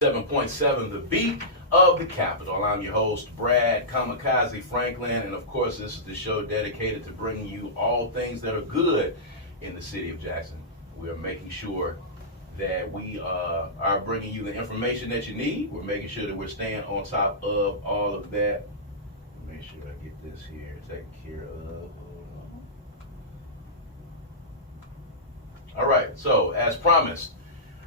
7.7, the beat of the capital. I'm your host, Brad Kamikaze Franklin, and of course, this is the show dedicated to bringing you all things that are good in the city of Jackson. We are making sure that we are bringing you the information that you need. We're making sure that we're staying on top of all of that. Make sure I get this here taken care of. All right, so as promised,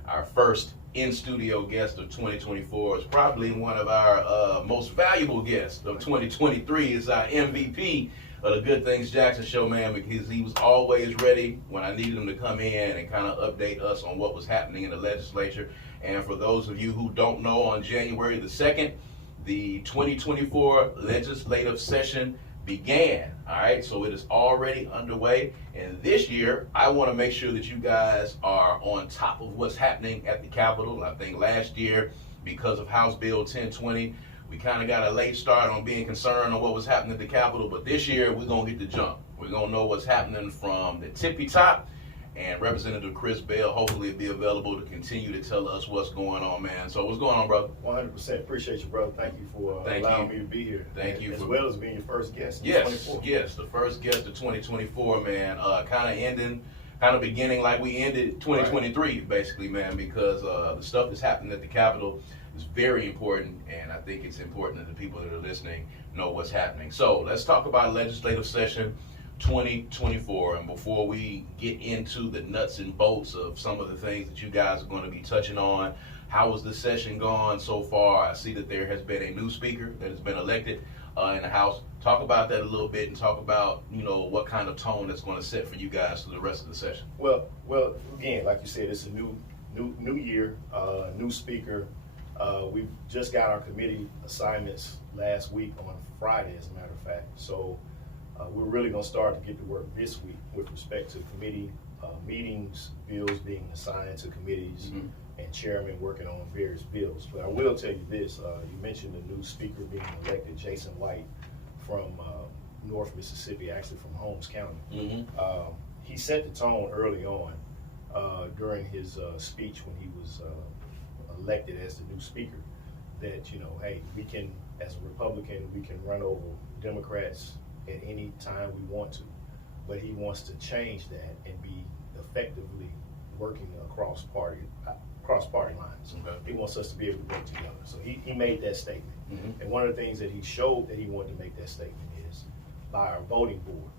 our first in-studio guest of 2024 is probably one of our most valuable guests of 2023. Is our MVP of the Good Things Jackson show, man, because he was always ready when I needed him to come in and kind of update us on what was happening in the legislature. And for those of you who don't know, on January the 2nd, the 2024 legislative session began. All right, so it is already underway, and this year I want to make sure that you guys are on top of what's happening at the Capitol. I think last year, because of House Bill 1020, we kind of got a late start on being concerned on what was happening at the Capitol, but this year we're going to get the jump. We're going to know what's happening from the tippy top, and Representative Chris Bell hopefully will be available to continue to tell us what's going on, man. So what's going on, brother? 100%. Appreciate you, brother. Thank you for allowing me to be here. Thank you. As well as being your first guest in Yes, 2024. yes, the first guest of 2024, man. Kind of beginning like we ended 2023, basically, man, because the stuff that's happening at the Capitol is very important, and I think it's important that the people that are listening know what's happening. So let's talk about legislative session 2024, and before we get into the nuts and bolts of some of the things that you guys are going to be touching on, how has the session gone so far? I see that there has been a new speaker that has been elected in the House. Talk about that a little bit and talk about, you know, what kind of tone that's going to set for you guys through the rest of the session. Well, again, like you said, it's a new year, new speaker. We just got our committee assignments last week on Friday, as a matter of fact. So we're really going to start to get to work this week with respect to committee meetings, bills being assigned to committees, and chairman working on various bills. But I will tell you this, you mentioned the new speaker being elected, Jason White from North Mississippi, actually from Holmes County. He set the tone early on during his speech when he was elected as the new speaker, that, you know, hey, we can, as a Republican, we can run over Democrats at any time we want to, but he wants to change that and be effectively working across party lines. Okay. He wants us to be able to work together. So he made that statement. And one of the things that he showed that he wanted to make that statement is by our voting board.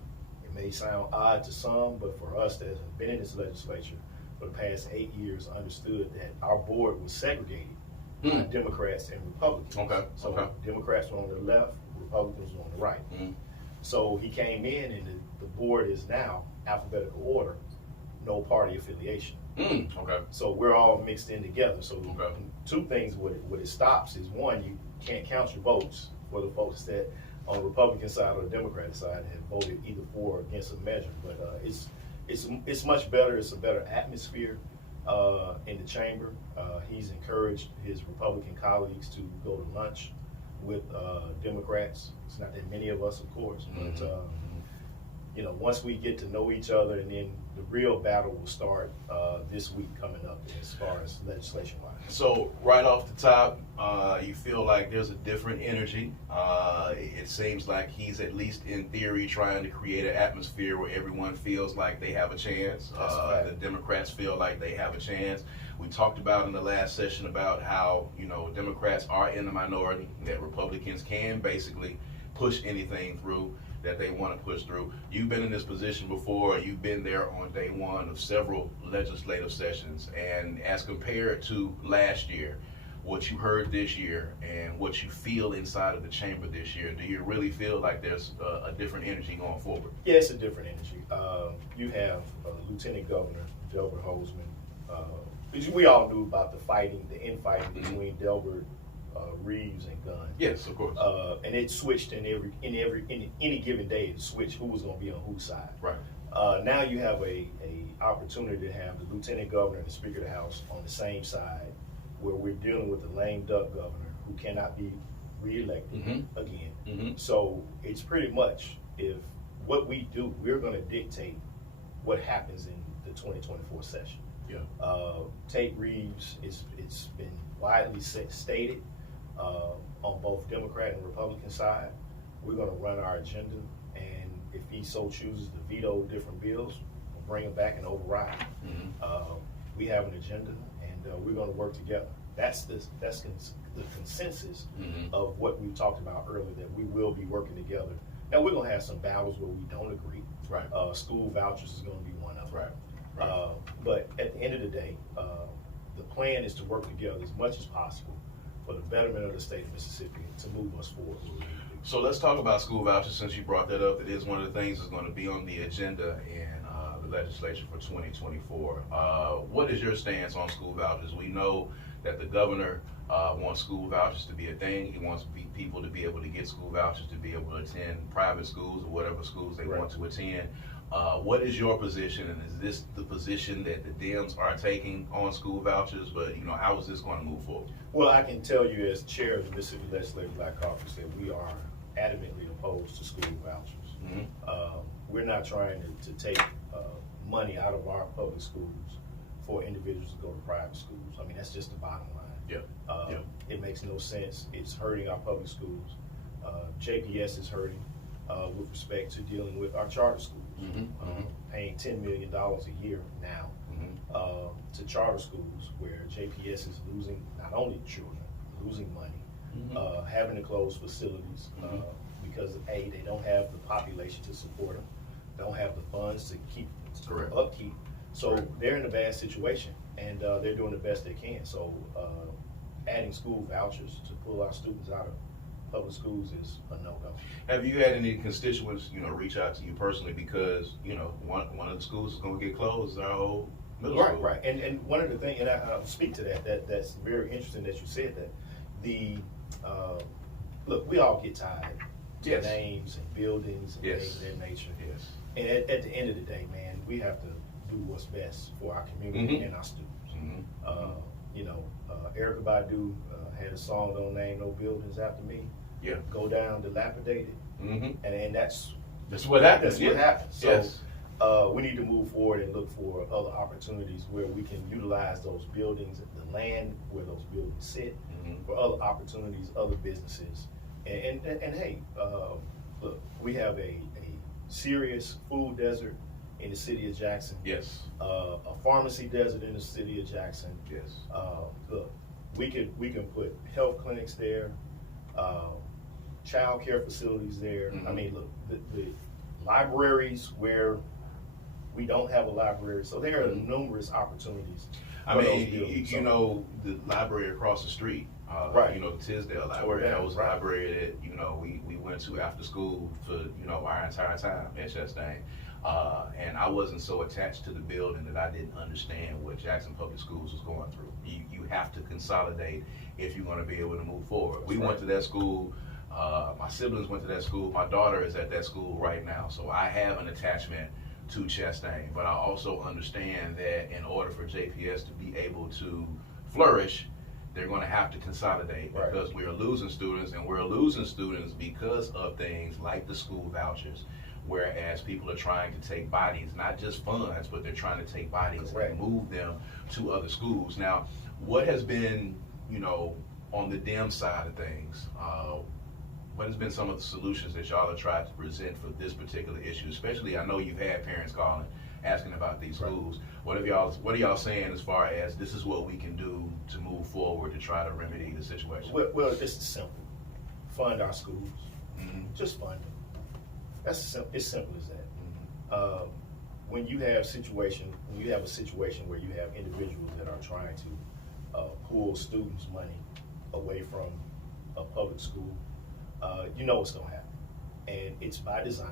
It may sound odd to some, but for us that have been in this legislature for the past 8 years, understood that our board was segregated by Democrats and Republicans. So Democrats were on the left, Republicans were on the right. So he came in, and the board is now alphabetical order, no party affiliation. So we're all mixed in together. So two things, what it stops is, one, you can't count your votes for the folks that on the Republican side or the Democratic side have voted either for or against a measure. But it's much better. It's a better atmosphere in the chamber. He's encouraged his Republican colleagues to go to lunch with Democrats. It's not that many of us, of course, but you know, once we get to know each other, and then the real battle will start this week coming up as far as legislation wise. So right off the top, you feel like there's a different energy. It seems like he's, at least in theory, trying to create an atmosphere where everyone feels like they have a chance. The Democrats feel like they have a chance. We talked about in the last session about how, you know, Democrats are in the minority, that Republicans can basically push anything through that they want to push through. You've been in this position before. You've been there on day one of several legislative sessions, and as compared to last year, what you heard this year and what you feel inside of the chamber this year, do you really feel like there's a different energy going forward? Yeah, it's a different energy. You have Lieutenant Governor Delbert Holzman. We all knew about the infighting between Delbert, Reeves, and Gunn. Yes, of course. And it switched in any given day. It switched who was going to be on whose side. Right. Now you have a opportunity to have the Lieutenant Governor and the Speaker of the House on the same side, where we're dealing with a lame duck governor who cannot be reelected again. So it's pretty much, if what we do, we're going to dictate what happens in the 2024 session. Yeah. Tate Reeves, it's been widely stated on both Democrat and Republican side. We're going to run our agenda, and if he so chooses to veto different bills, we'll bring them back and override. We have an agenda, and we're going to work together. That's the consensus of what we talked about earlier, that we will be working together. Now, we're going to have some battles where we don't agree. Right. School vouchers is going to be one of them. Right. But at the end of the day, the plan is to work together as much as possible for the betterment of the state of Mississippi to move us forward. So let's talk about school vouchers, since you brought that up. It is one of the things that's going to be on the agenda in the legislature for 2024. What is your stance on school vouchers? We know that the governor wants school vouchers to be a thing. He wants people to be able to get school vouchers to be able to attend private schools or whatever schools they want to attend. What is your position, and is this the position that the Dems are taking on school vouchers? But how is this going to move forward? Well, I can tell you as chair of the Mississippi Legislative Black Caucus that we are adamantly opposed to school vouchers. We're not trying to take money out of our public schools for individuals to go to private schools. I mean, that's just the bottom line. It makes no sense. It's hurting our public schools. JPS is hurting with respect to dealing with our charter schools. Paying $10 million a year now to charter schools, where JPS is losing not only children, losing money, having to close facilities because A, they don't have the population to support them, don't have the funds to keep upkeep. So they're in a bad situation, and they're doing the best they can. So adding school vouchers to pull our students out of public schools is a no-go. Have you had any constituents, reach out to you personally because, one of the schools is going to get closed, our whole middle school? Right. And one of the things, and I'll speak to that's very interesting that you said that. Look, we all get tired of names and buildings and things of that nature. And at the end of the day, man, we have to do what's best for our community and our students. Erykah Badu had a song, "Don't Name No Buildings After Me." Go down dilapidated, and that's what happens. That's what happens. So we need to move forward and look for other opportunities where we can utilize those buildings, the land where those buildings sit, for other opportunities, other businesses. And hey, look, we have a serious food desert in the city of Jackson. A pharmacy desert in the city of Jackson. Look, we can put health clinics there, child care facilities there. I mean, look, the libraries where we don't have a library. So there are numerous opportunities. I mean, the library across the street, the Tisdale Library, that was a library that, we went to after school for, our entire time at Chastain. And I wasn't so attached to the building that I didn't understand what Jackson Public Schools was going through. You have to consolidate if you're going to be able to move forward. We went to that school. My siblings went to that school. My daughter is at that school right now. So I have an attachment to Chastain. But I also understand that in order for JPS to be able to flourish, they're going to have to consolidate because we are losing students, and we're losing students because of things like the school vouchers. Whereas people are trying to take bodies, not just funds, but they're trying to take bodies and move them to other schools. Now, what has been, on the Dem side of things, what has been some of the solutions that y'all have tried to present for this particular issue? Especially, I know you've had parents calling, asking about these schools. What are y'all saying as far as this is what we can do to move forward to try to remedy the situation? Well, it's simple. Fund our schools. Just fund them. It's simple as that. When you have a situation where you have individuals that are trying to pull students' money away from a public school, you know what's going to happen. And it's by design.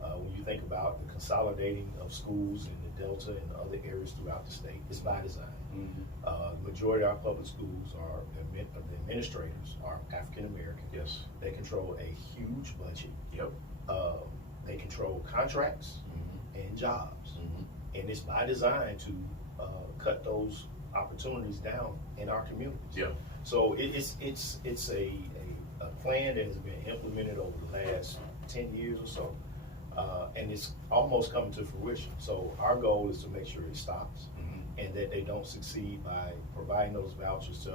When you think about the consolidating of schools in the Delta and other areas throughout the state, it's by design. The majority of our public schools the administrators are African American. They control a huge budget. They control contracts and jobs, and it's by design to cut those opportunities down in our communities. So it's a plan that has been implemented over the last 10 years or so, and it's almost coming to fruition. So our goal is to make sure it stops. and that they don't succeed by providing those vouchers to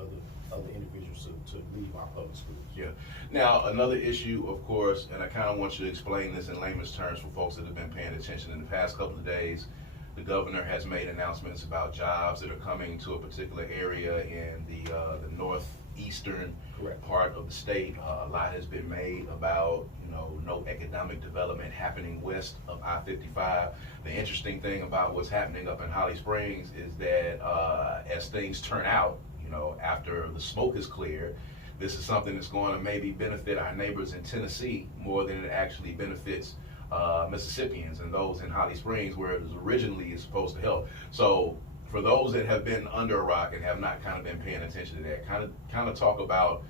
other individuals to leave our public schools. Yeah. Now, another issue, of course, and I kind of want you to explain this in layman's terms for folks that have been paying attention in the past couple of days. The governor has made announcements about jobs that are coming to a particular area in the northeastern Correct. part of the state. A lot has been made about, no economic development happening west of I-55. The interesting thing about what's happening up in Holly Springs is that as things turn out, after the smoke is cleared, this is something that's going to maybe benefit our neighbors in Tennessee more than it actually benefits Mississippians and those in Holly Springs where it was originally supposed to help. So for those that have been under a rock and have not kind of been paying attention to that, kind of talk about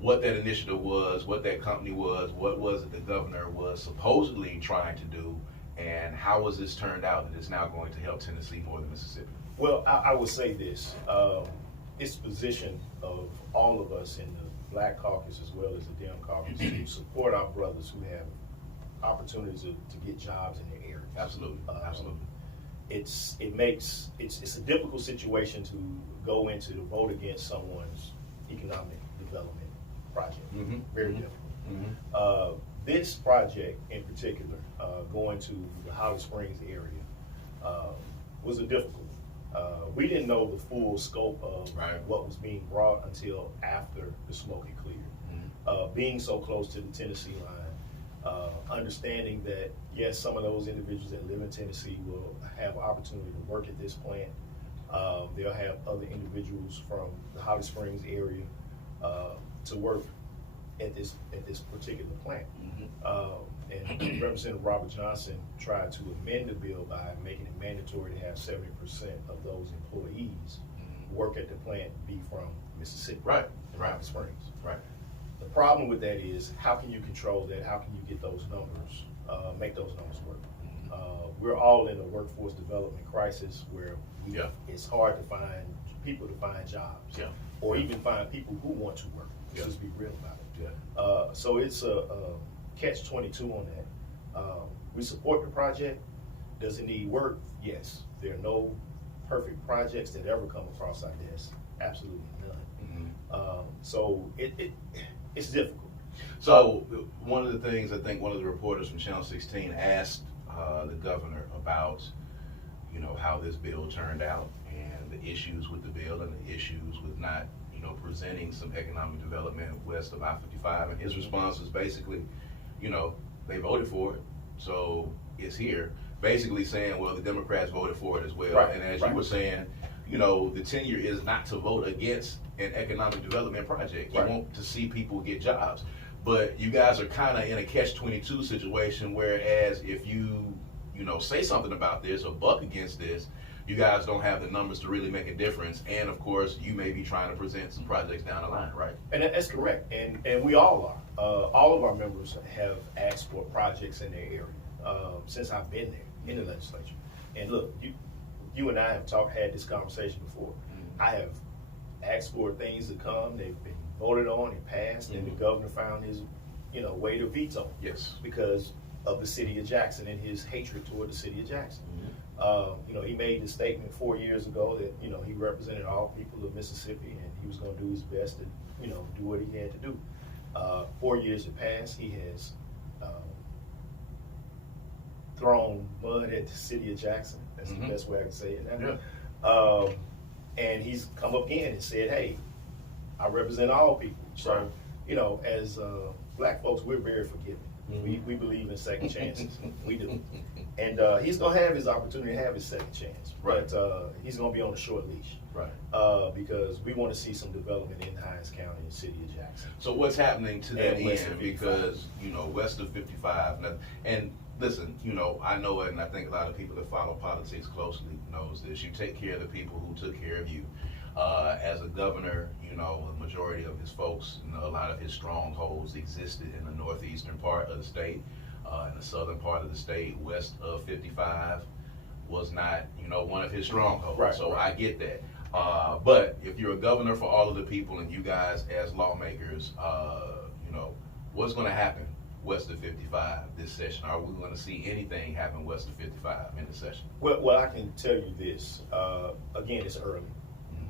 what that initiative was, what that company was, what was it the governor was supposedly trying to do, and how was this turned out that it's now going to help Tennessee more than Mississippi? Well, I would say this. It's the position of all of us in the Black Caucus as well as the Dem Caucus to support our brothers who have opportunities to get jobs in their areas. Absolutely, absolutely. It's a difficult situation to go into to vote against someone's economic development project. Mm-hmm. Very mm-hmm. difficult. Mm-hmm. This project in particular, going to the Holly Springs area, was a difficult. We didn't know the full scope of what was being brought until after the smoke had cleared. Mm-hmm. Being so close to the Tennessee line, understanding that yes, some of those individuals that live in Tennessee will have opportunity to work at this plant. They'll have other individuals from the Holly Springs area to work at this particular plant. Mm-hmm. And Representative Robert Johnson tried to amend the bill by making it mandatory to have 70% of those employees work at the plant be from Mississippi. Right. Holly Springs. Right. The problem with that is, how can you control that? How can you get those numbers, make those numbers work? We're all in a workforce development crisis where it's hard to find people to find jobs, or even find people who want to work. Let's just be real about it. So it's a catch-22 on that. We support the project. Does it need work? Yes. There are no perfect projects that ever come across our desk. Absolutely none. Mm-hmm. So it's difficult. So one of the things, I think one of the reporters from Channel 16 asked the governor about, how this bill turned out and the issues with the bill and the issues with not, presenting some economic development west of I-55. And his response was basically, they voted for it, so it's here. Basically saying, well, the Democrats voted for it as well. Right. And as you were saying, the tenure is not to vote against an economic development project. You want to see people get jobs. But you guys are kind of in a catch-22 situation, whereas if you, say something about this or buck against this, you guys don't have the numbers to really make a difference. And of course, you may be trying to present some projects down the line, right? And that's correct. And we all are. All of our members have asked for projects in their area since I've been there in the legislature. And look, you and I have had this conversation before. Mm-hmm. I have asked for things to come. They've been voted on and passed, and the governor found his, way to veto. Yes. Because of the city of Jackson and his hatred toward the city of Jackson. Mm-hmm. He made the statement 4 years ago that, he represented all people of Mississippi and he was going to do his best to, do what he had to do. 4 years have passed. He has thrown mud at the city of Jackson. That's the best way I can say it now. Yeah. And he's come up again and said, hey, I represent all people. So, as black folks, we're very forgiving. Mm-hmm. We believe in second chances. We do. And he's going to have his opportunity to have his second chance. Right. But he's going to be on a short leash. Right. Because we want to see some development in Hinds County and city of Jackson. So what's happening to that end? Because, west of 55, and listen, I know it, and I think a lot of people that follow politics closely knows this. You take care of the people who took care of you. As a governor, the majority of his folks, a lot of his strongholds existed in the northeastern part of the state. In the southern part of the state, west of 55, was not, one of his strongholds. Right, so I get that. But if you're a governor for all of the people and you guys as lawmakers, what's going to happen west of 55 this session? Are we going to see anything happen west of 55 in the session? Well, I can tell you this. Again, it's early,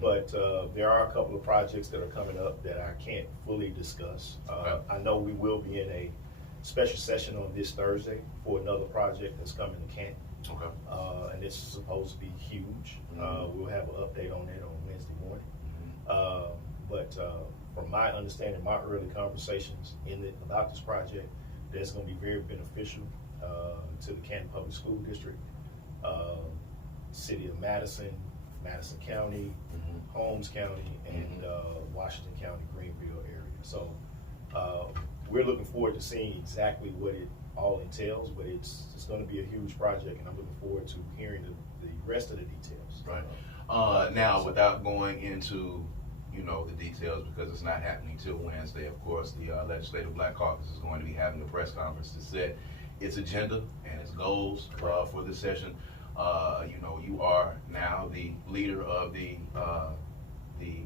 but there are a couple of projects that are coming up that I can't fully discuss. Okay. I know we will be in a special session on this Thursday for another project that's coming to Canton. Okay. And it's supposed to be huge. We'll have an update on it on Wednesday morning. But from my understanding, my early conversations about this project, that's going to be very beneficial to the Canton Public School District, City of Madison, Madison County, Holmes County, and Washington County, Greenville area. So we're looking forward to seeing exactly what it all entails, but it's going to be a huge project, and I'm looking forward to hearing the rest of the details. Right. Now, without going into the details, because it's not happening till Wednesday, of course, the Legislative Black Caucus is going to be having a press conference to set its agenda and its goals for this session. You are now the leader of the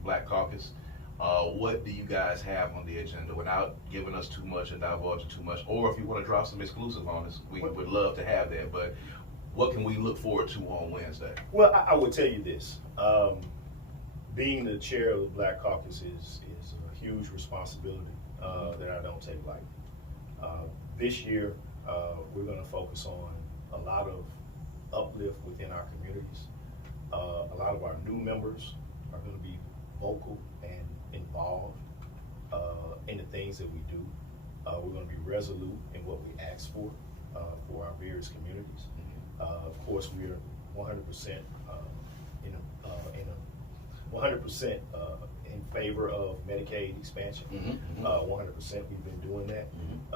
Black Caucus. What do you guys have on the agenda without giving us too much and divulging too much? Or if you want to drop some exclusive on us, we would love to have that. But what can we look forward to on Wednesday? Well, I would tell you this. Being the chair of the Black Caucus is a huge responsibility that I don't take lightly. This year, we're going to focus on a lot of uplift within our communities. A lot of our new members are going to be vocal and involved in the things that we do. We're going to be resolute in what we ask for our various communities. Of course, we are 100% 100% in favor of Medicaid expansion. 100%, we've been doing that.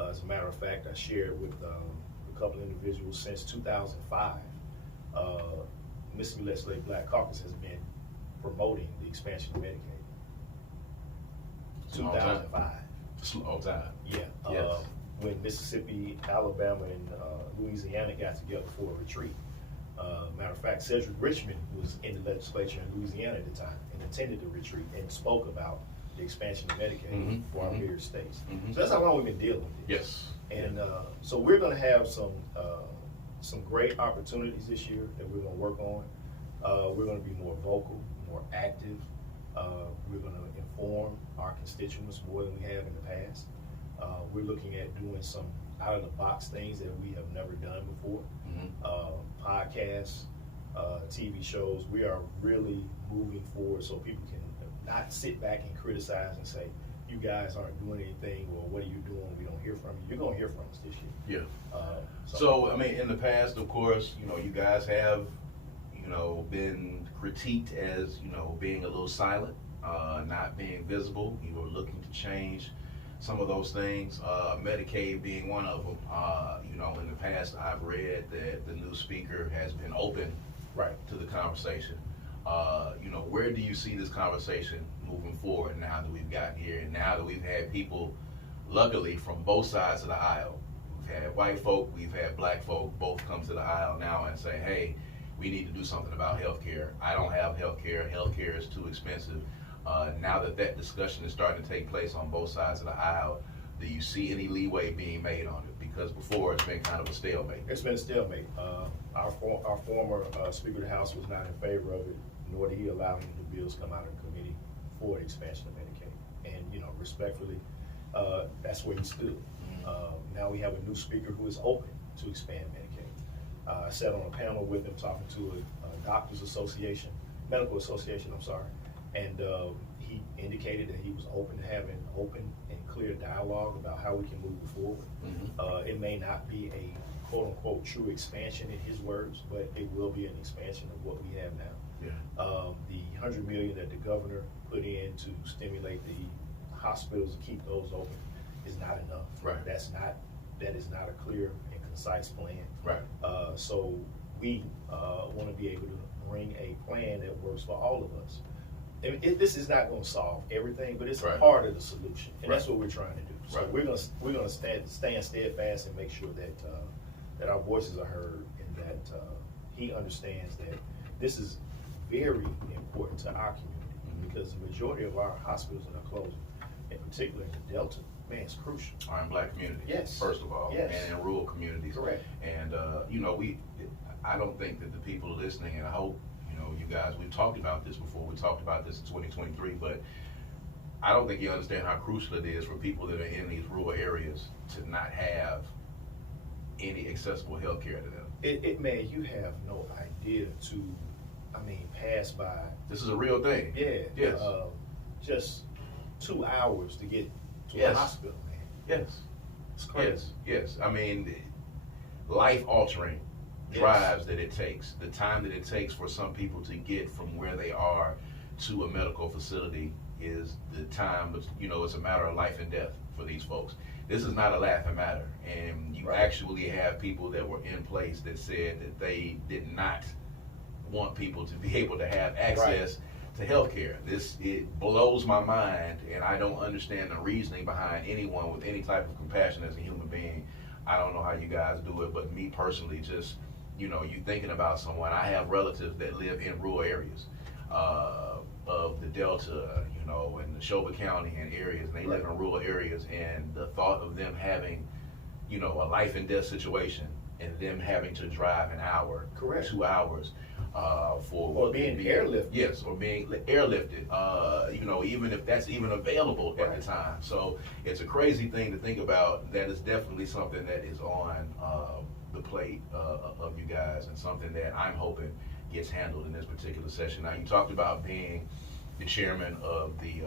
As a matter of fact, I shared with a couple individuals since 2005. Mississippi Legislative Black Caucus has been promoting the expansion of Medicaid. 2005. Slow time. Yeah. Yes. When Mississippi, Alabama, and Louisiana got together for a retreat. Matter of fact, Cedric Richmond was in the legislature in Louisiana at the time and attended the retreat and spoke about the expansion of Medicaid for our various states. So that's how long we've been dealing with this. Yes. And so we're going to have some great opportunities this year that we're going to work on. We're going to be more vocal, more active. We're going to inform our constituents more than we have in the past. We're looking at doing some out-of-the-box things that we have never done before. Podcasts, TV shows. We are really moving forward so people can not sit back and criticize and say, you guys aren't doing anything, or what are you doing? We don't hear from you. You're going to hear from us this year. Yeah. So, I mean, in the past, of course, you guys have, been critiqued as, being a little silent, not being visible. You were looking to change some of those things, Medicaid being one of them. In the past, I've read that the new speaker has been open to the conversation. Where do you see this conversation moving forward now that we've gotten here, and now that we've had people, luckily, from both sides of the aisle? We've had white folk, we've had black folk, both come to the aisle now and say, hey, we need to do something about health care. I don't have health care. Health care is too expensive. Now that discussion is starting to take place on both sides of the aisle, do you see any leeway being made on it? Because before, it's been kind of a stalemate. It's been a stalemate. Our former Speaker of the House was not in favor of it, nor did he allow any of the bills come out of committee for the expansion of Medicaid. And, respectfully, that's where he stood. Now we have a new speaker who is open to expand Medicaid. I sat on a panel with him talking to a doctors association, medical association, I'm sorry, and he indicated that he was open to having open and clear dialogue about how we can move forward. It may not be a quote-unquote true expansion in his words, but it will be an expansion of what we have now. Yeah. The $100 million that the governor put in to stimulate the hospitals to keep those open is not enough. Right. That is not a clear and concise plan. Right. So we want to be able to bring a plan that works for all of us. This is not going to solve everything, but it's part of the solution, and that's what we're trying to do. So we're going to stand steadfast and make sure that our voices are heard, and that he understands that this is very important to our community, because the majority of our hospitals are closing, in particular in the Delta man, it's crucial. Are in black communities, Yes. first of all, Yes. and in rural communities. Correct. And, I don't think that the people listening, and I hope, you guys, we've talked about this before, we talked about this in 2023, but I don't think you understand how crucial it is for people that are in these rural areas to not have any accessible health care to them. Man, you have no idea pass by. This is a real thing. Yeah. Yes. Just 2 hours to get to Yes. a hospital, man. Yes. It's crazy. Yes. Life altering Yes. drives that it takes, the time that it takes for some people to get from where they are to a medical facility is the time, it's a matter of life and death for these folks. This is not a laughing matter. And you Right. actually have people that were in place that said that they did not want people to be able to have access to health care. It blows my mind, and I don't understand the reasoning behind anyone with any type of compassion as a human being. I don't know how you guys do it, but me personally, just, you thinking about someone. I have relatives that live in rural areas of the Delta, and the Neshoba County and areas, and they live in rural areas, and the thought of them having, a life and death situation, and them having to drive an hour, Correct. 2 hours, for Or being airlifted. Yes, or being airlifted. Even if that's even available at Right. the time. So it's a crazy thing to think about. That is definitely something that is on the plate of you guys, and something that I'm hoping gets handled in this particular session. Now, you talked about being the chairman of the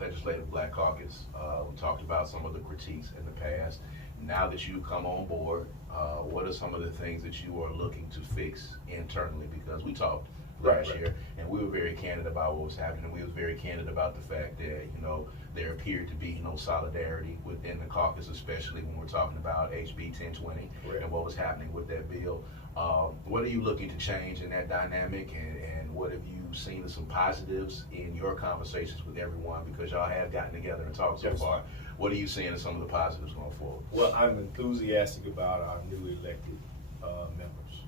Legislative Black Caucus. We talked about some of the critiques in the past. Now that you've come on board, what are some of the things that you are looking to fix internally? Because we talked last Right. year, and we were very candid about what was happening. We was very candid about the fact that, there appeared to be no solidarity within the caucus, especially when we're talking about HB 1020 Correct. and what was happening with that bill. What are you looking to change in that dynamic, and what have you seen as some positives in your conversations with everyone? Because y'all have gotten together and talked so Yes. far. What are you seeing as some of the positives going forward? Well, I'm enthusiastic about our newly elected members.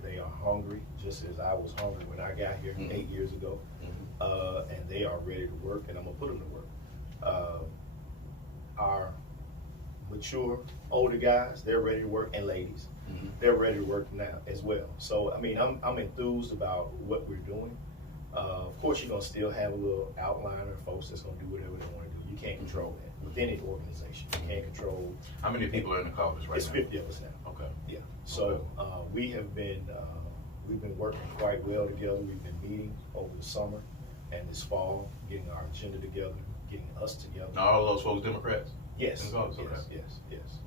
They are hungry, just as I was hungry when I got here 8 years ago. And they are ready to work, and I'm gonna put them to work. Our mature, older guys, they're ready to work, and ladies, they're ready to work now as well. So, I'm enthused about what we're doing. Of course, you're gonna still have a little outliner, folks that's gonna do whatever they wanna do. You can't control that within any organization. You can't control. How many people are in the caucus right It's now? 50 of us now. Okay. Yeah, so we have been, we've been working quite well together. We've been meeting over the summer and this fall, getting our agenda together, getting us together. Now, all of those folks Democrats? Yes, In the caucus, okay. yes.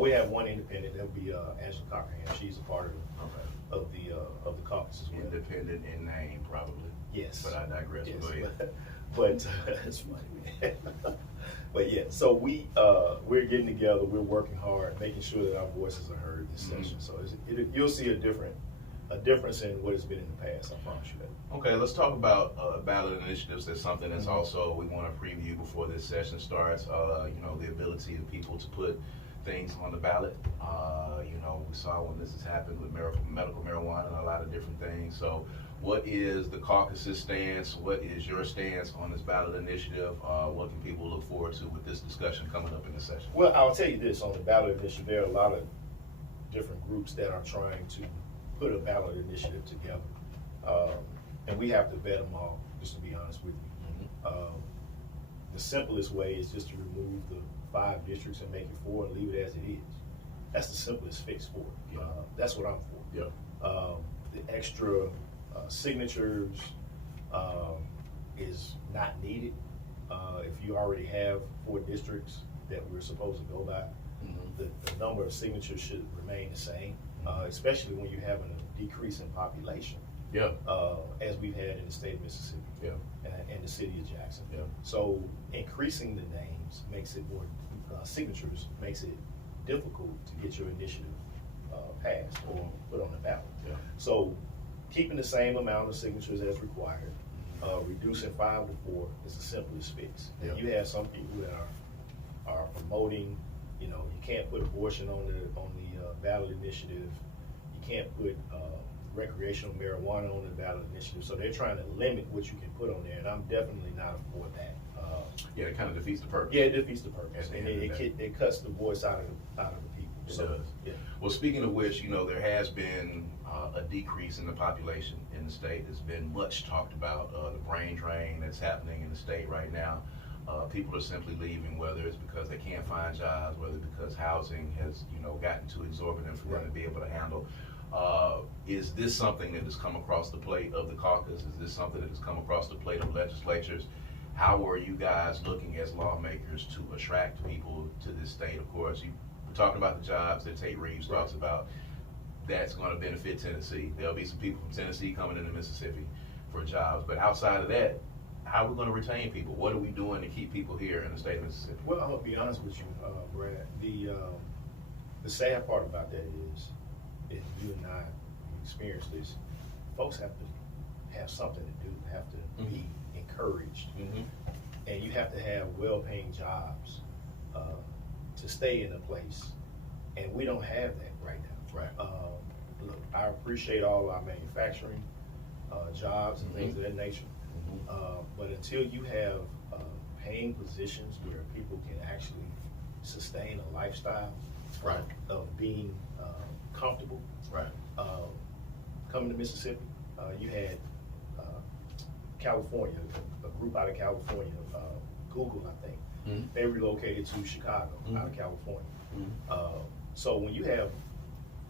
We have one independent, that would be Angela Cockerham. She's a part Okay. of the caucus as well. Independent in name, probably. Yes. But I digress. Yes, Go ahead. but it's funny, man. But yeah, so we're getting together, we're working hard, making sure that our voices are heard this session. So you'll see a difference in what it's been in the past. I promise you that. Okay, let's talk about ballot initiatives. That's something that's also we want to preview before this session starts. The ability of people to put things on the ballot. We saw when this has happened with medical marijuana and a lot of different things. So, what is the caucus's stance? What is your stance on this ballot initiative? What can people look forward to with this discussion coming up in the session? Well, I'll tell you this, on the ballot initiative, there are a lot of different groups that are trying to put a ballot initiative together. And we have to vet them all, just to be honest with you. The simplest way is just to remove the 5 districts and make it 4 and leave it as it is. That's the simplest fix for it. Yeah. That's what I'm for. Yeah. The extra signatures is not needed. If you already have 4 districts that we're supposed to go by, the number of signatures should remain the same, especially when you're having a decrease in population. Yeah. As we've had in the state of Mississippi. Yeah. And the city of Jackson. Yeah. So increasing the names makes it more, signatures makes it difficult to get your initiative passed or put on the ballot. Yeah. So keeping the same amount of signatures as required, reducing 5 to 4 is the simplest fix. Yeah. You have some people that are promoting, you can't put abortion on the ballot initiative. You can't put recreational marijuana on the ballot initiative. So they're trying to limit what you can put on there, and I'm definitely not for that. Yeah, it kind of defeats the purpose. Yeah, it defeats the purpose, At the and end of the day. it cuts the voice out of the people. It So, does. yeah. Well, speaking of which, there has been a decrease in the population in the state. There's been much talked about the brain drain that's happening in the state right now. People are simply leaving, whether it's because they can't find jobs, whether because housing has, gotten too exorbitant for them to be able to handle. Is this something that has come across the plate of the caucus? Is this something that has come across the plate of legislatures? How are you guys looking as lawmakers to attract people to this state? Of course, we're talking about the jobs that Tate Reeves talks about. That's going to benefit Tennessee. There'll be some people from Tennessee coming into Mississippi for jobs. But outside of that, how are we going to retain people? What are we doing to keep people here in the state of Mississippi? Well, I'm gonna be honest with you, Brad. The sad part about that is you and I experienced this. Folks have to have something to do, have to be encouraged, and you have to have well-paying jobs to stay in a place, and we don't have that right now. Right. Look, I appreciate all our manufacturing jobs and things of that nature, but until you have paying positions where people can actually sustain a lifestyle of being comfortable, coming to Mississippi, you had California, a group out of California, Google, I think, they relocated to Chicago out of California. So when you have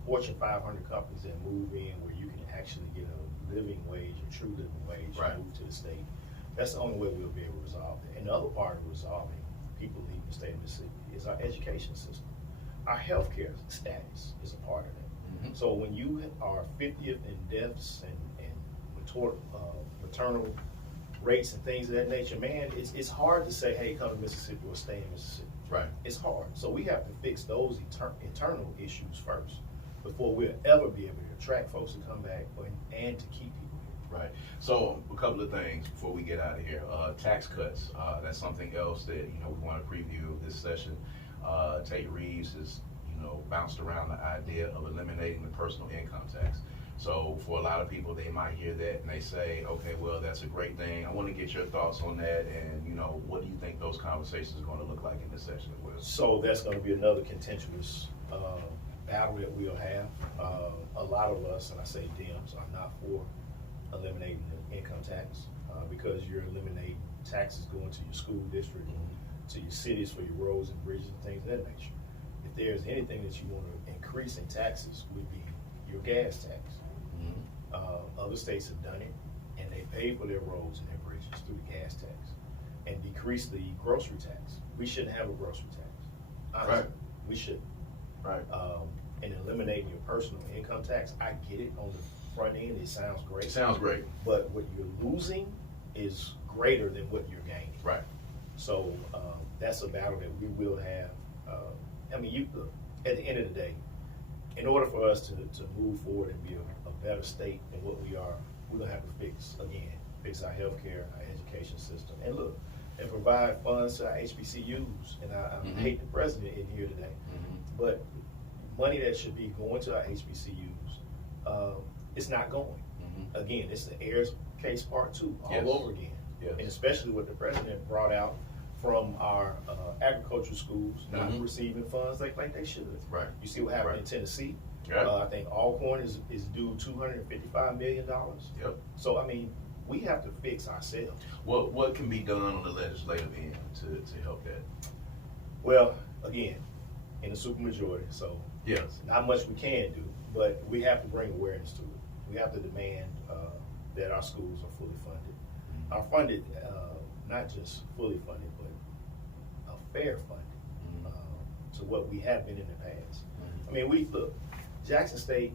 Fortune 500 companies that move in where you can actually get a living wage, a true living wage, move to the state, that's the only way we'll be able to resolve it. And the other part of resolving people leaving the state of Mississippi is our education system. Our healthcare status is a part of that. So when you are 50th in deaths and maternal rates and things of that nature, man, it's hard to say, hey, come to Mississippi or stay in Mississippi. Right. It's hard. So we have to fix those internal issues first before we'll ever be able to attract folks to come back and to keep people here. Right. So a couple of things before we get out of here. Tax cuts. That's something else that we want to preview this session. Tate Reeves has bounced around the idea of eliminating the personal income tax. So for a lot of people, they might hear that and they say, okay, well, that's a great thing. I want to get your thoughts on that, and what do you think those conversations are going to look like in this session as well? So that's going to be another contentious battle that we'll have. A lot of us, and I say Dems, are not for eliminating the income tax because you're eliminating taxes going to your school district, to your cities for your roads and bridges and things of that nature. If there's anything that you want to increase in taxes, would be your gas tax. Other states have done it, and they pay for their roads and their bridges through the gas tax, and decrease the grocery tax. We shouldn't have a grocery tax. Honestly, Right. We shouldn't. Right. And eliminating your personal income tax, I get it on the front end. It sounds great. It sounds great. But what you're losing is greater than what you're gaining. Right. So that's a battle that we will have. Look, at the end of the day, in order for us to move forward and be a better state than what we are, we're going to have to fix our healthcare, our education system, and provide funds to our HBCUs. And I hate the president in here today, but money that should be going to our HBCUs, it's not going. Again, it's the heirs case part 2 all over again. Yes. And especially what the president brought out from our agricultural schools not receiving funds like they should. Right. You see what happened in Tennessee. Yeah. I think Alcorn is due $255 million. Yep. So, we have to fix ourselves. What can be done on the legislative end to help that? Well, again, in the supermajority, so Yes. not much we can do, but we have to bring awareness to it. We have to demand that our schools are fully funded. Are funded, not just fully funded, but a fair funding to what we have been in the past. Look, Jackson State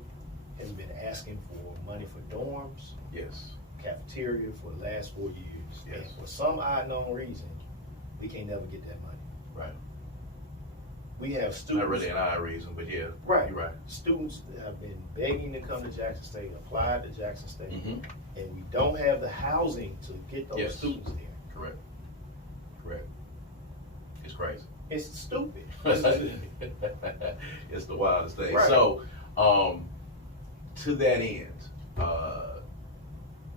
has been asking for money for dorms, Yes. cafeteria for the last 4 years. Yes. And for some unknown reason, we can't never get that money. Right. We have students. Not really an eye reason, but yeah. Right. You're right. Students that have been begging to come to Jackson State, applied to Jackson State, Mhm. and we don't have the housing to get those Yes. students there. Correct. It's crazy. It's stupid. It's the wildest thing. Right. So, to that end,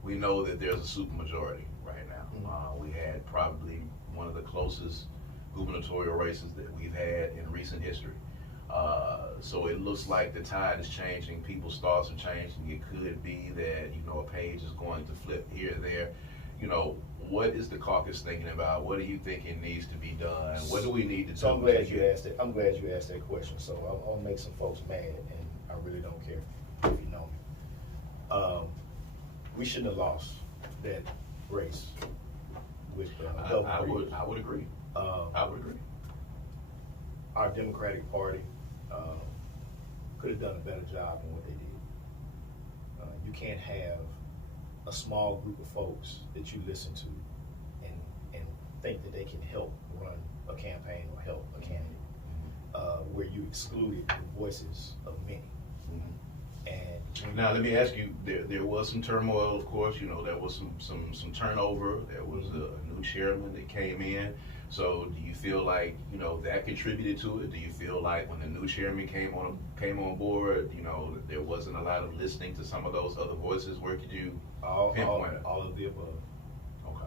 we know that there's a supermajority right now. We had probably one one of the closest gubernatorial races that we've had in recent history. So it looks like the tide is changing, people's thoughts are changing. It could be that, a page is going to flip here or there. What is the caucus thinking about? What are you thinking needs to be done? What do we need to do? So I'm glad you asked that. I'm glad you asked that question. So I'll make some folks mad, and I really don't care if you know me. We shouldn't have lost that race with I would agree. I would agree. Our Democratic Party could have done a better job than what they did. You can't have a small group of folks that you listen to and think that they can help run a campaign or help a candidate, where you excluded the voices of many. And now let me ask you, there was some turmoil, of course, there was some turnover. There was a new chairman that came in. So do you feel like, that contributed to it? Do you feel like when the new chairman came on board, there wasn't a lot of listening to some of those other voices? Where could you pinpoint it? All of the above. Okay.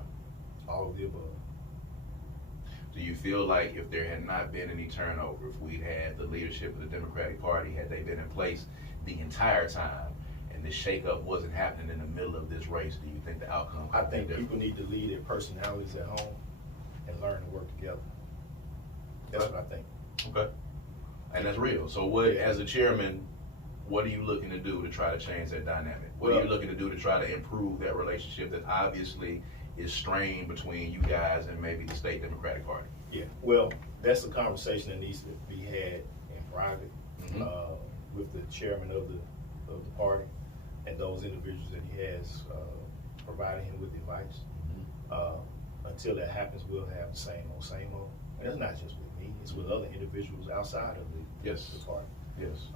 All of the above. Do you feel like if there had not been any turnover, if we'd had the leadership of the Democratic Party, had they been in place the entire time, and this shakeup wasn't happening in the middle of this race, do you think the outcome I could be think different? people need to leave their personalities at home and learn to work together. That's what I think. Okay. And that's real. So what, as a chairman, what are you looking to do to try to change that dynamic? What are you looking to do to try to improve that relationship that obviously is strained between you guys and maybe the state Democratic Party? Yeah, well, that's a conversation that needs to be had in private with the chairman of the party and those individuals that he has providing him with advice. Until that happens, we'll have the same old. And it's not just with me, it's with other individuals outside of the party. Yes.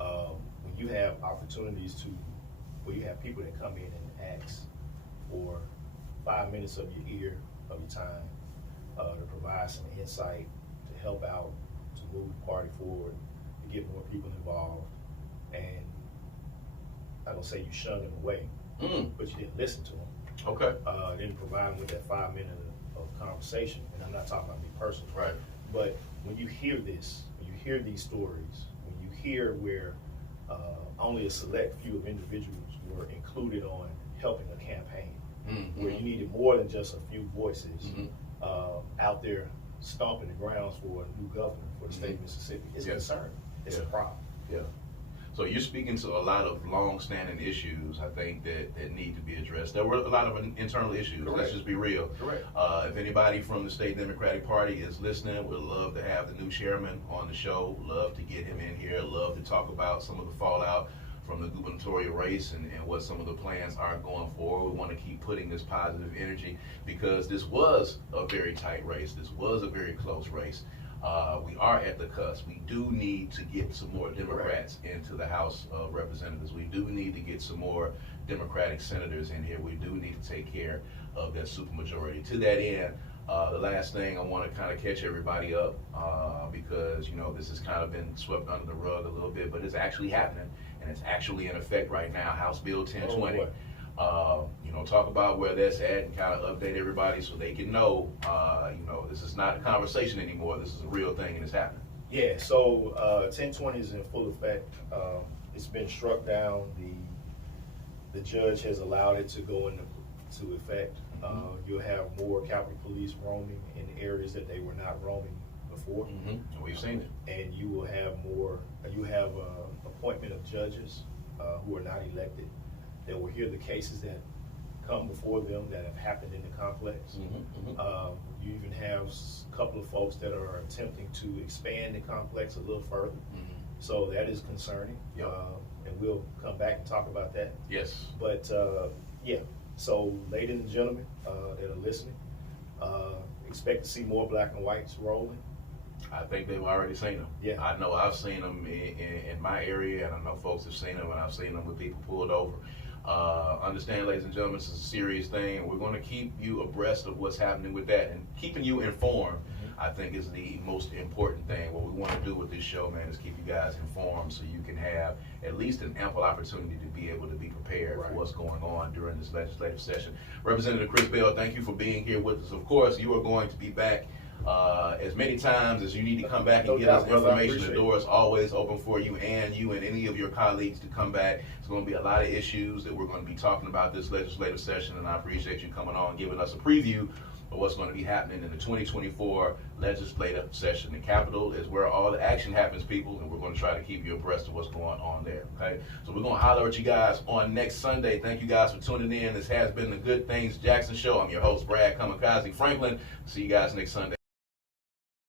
When you have opportunities where you have people that come in and ask for 5 minutes of your time, to provide some insight, to help out, to move the party forward, to get more people involved, and I don't say you shunned them away, but you didn't listen to them. Okay. Didn't provide them with that 5 minutes of conversation, and I'm not talking about me personally. Right. But when you hear this, when you hear these stories, when you hear where only a select few of individuals were included on helping a campaign, where you needed more than just a few voices out there stomping the grounds for a new governor for the state of Mississippi, it's concerning. It's a problem. Yeah. So you're speaking to a lot of long-standing issues, I think, that need to be addressed. There were a lot of internal issues. Correct. Let's just be real. Correct. If anybody from the state Democratic Party is listening, we'd love to have the new chairman on the show. Love to get him in here. Love to talk about some of the fallout from the gubernatorial race and what some of the plans are going forward. We want to keep putting this positive energy because this was a very tight race. This was a very close race. We are at the cusp. We do need to get some more Democrats into the House of Representatives. We do need to get some more Democratic senators in here. We do need to take care of that supermajority. To that end, the last thing I want to kind of catch everybody up because, this has kind of been swept under the rug a little bit, but it's actually happening and it's actually in effect right now. House Bill 1020. Talk about where that's at and kind of update everybody so they can know, this is not a conversation anymore. This is a real thing and it's happening. Yeah, so 1020 is in full effect. It's been struck down. The judge has allowed it to go into effect. You'll have more Capitol Police roaming in areas that they were not roaming before. And we've seen it. And you will have appointment of judges who are not elected that will hear the cases that come before them that have happened in the complex. You even have a couple of folks that are attempting to expand the complex a little further. So that is concerning. And we'll come back and talk about that. Yes. But so ladies and gentlemen that are listening, expect to see more black and whites rolling. I think they've already seen them. Yeah. I know I've seen them in my area, and I know folks have seen them, and I've seen them with people pulled over. Understand, ladies and gentlemen, this is a serious thing, and we're going to keep you abreast of what's happening with that, and keeping you informed, I think, is the most important thing. What we want to do with this show, man, is keep you guys informed so you can have at least an ample opportunity to be able to be prepared for what's going on during this legislative session. Representative Chris Bell, thank you for being here with us. Of course, you are going to be back As many times as you need to come back No and get doubt, us brother. I information, the appreciate door is always open for you and any of your colleagues to come back. There's going to be a lot of issues that we're going to be talking about this legislative session, and I appreciate you coming on and giving us a preview of what's going to be happening in the 2024 legislative session. The Capitol is where all the action happens, people, and we're going to try to keep you abreast of what's going on there, okay? So we're going to holler at you guys on next Sunday. Thank you guys for tuning in. This has been the Good Things Jackson Show. I'm your host, Brad Kamikaze Franklin. See you guys next Sunday.